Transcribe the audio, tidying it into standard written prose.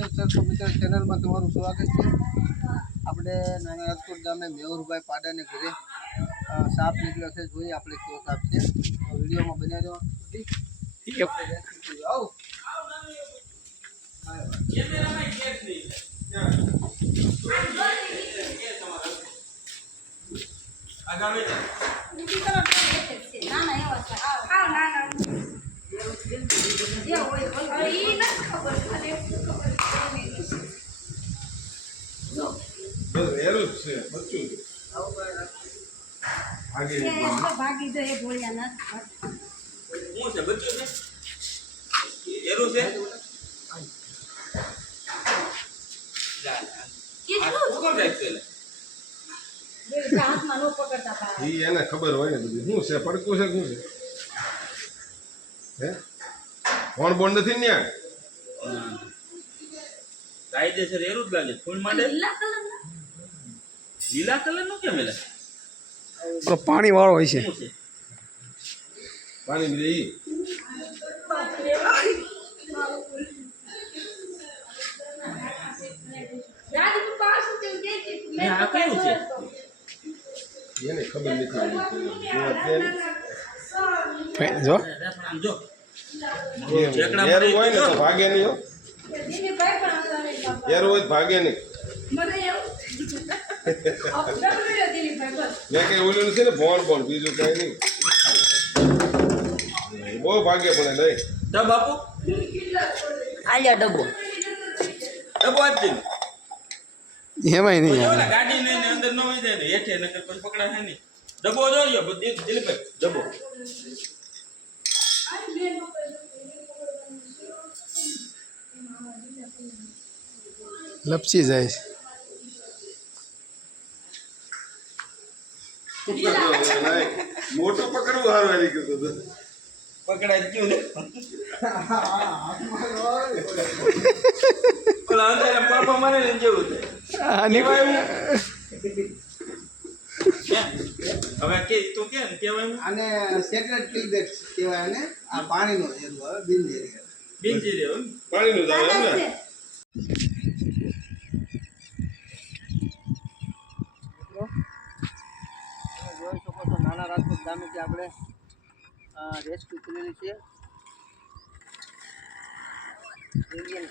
Mahadev sir મિત્ર ચેનલમાં તમારું સ્વાગત છે। આપણે નાના રાજકોટ ગામે મેહુરભાઈ પાડાને ઘરે સાપ નીકળ્યો છે। જોઈએ આપણે કેવો સાપ છે, વિડીયોમાં બન્યા રહ્યો। ભાગી જાય બોલ્યા ના હું છે બચ્ચું છે એરું છે કેટલું કોણ જાય છે હાથમાં નો પકડતા પા ઈ એને ખબર હોય ને બધી શું છે પડકું છે શું છે હે કોણ બોન્ડ નથી ને કાયદેસર એરું જ લાગે ફૂલ માટે લીલા કલર નું કેમ એલા પાણી વાળો હોય છે। શું છે પાણી લે ઈ આ કયું છે એને ખબર નથી જો આમ જો એરું હોય ને તો ભાગે નહીં હો એરું હોય તો ભાગે નહીં મેં કઈ ઓલું નથી ને બોન બીજું કઈ નહીં બહુ ભાગે પણ નહીં ડબ બાપુ આલ્યા ડબ્બો આપી દે એમાંય નહીં આવે। ગાડી ને અંદર ન હોય જાય ને હેઠે નકર પછી પકડા છે ને ડબ્બો જોયો બધી દિલીપભાઈ ડબ્બો લપસી જાય છે। મોટો પકડવું સારું હારી ગયું હતું પકડાઈ ગયું ને ઓલા અંદર પાપા મારે ને જેવું છે હવે કે તો કે ને કહેવાય આને સેક્રેટ કિલબેક કહેવાય। અને આ પાણીનો એરું આવે બિનઝેરી બિનજીરી હોય પાણીનું જ આવે એમ ને જોઈ શકો છો નાના રાજકોટ ગામેથી આપણે રેસ્ક્યુ કરેલી છે। ઇન્ડિયન